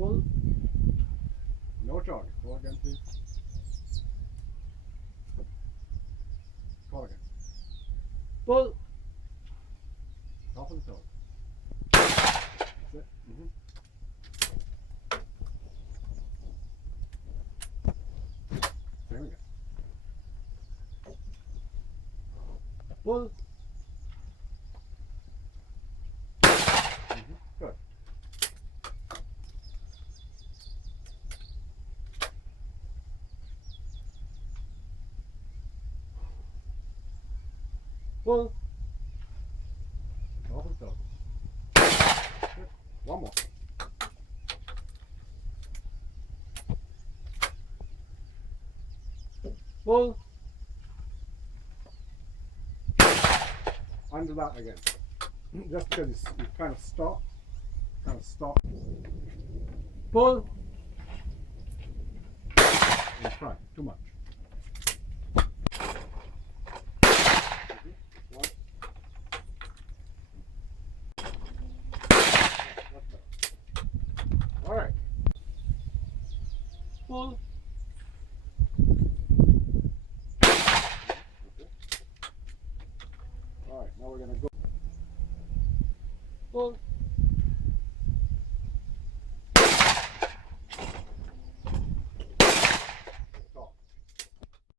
Pull. No jogging. Go again, please. Call again. Pull. Top of the toe. That's it. Same again. Pull. Good. Pull. Top of the toe. Good. One more. Pull. Under that again. Just because you kind of stop. Kind of stop. Pull. And try. Too much. One. That's better. All right. Pull. All right. Now we're gonna go. Pull.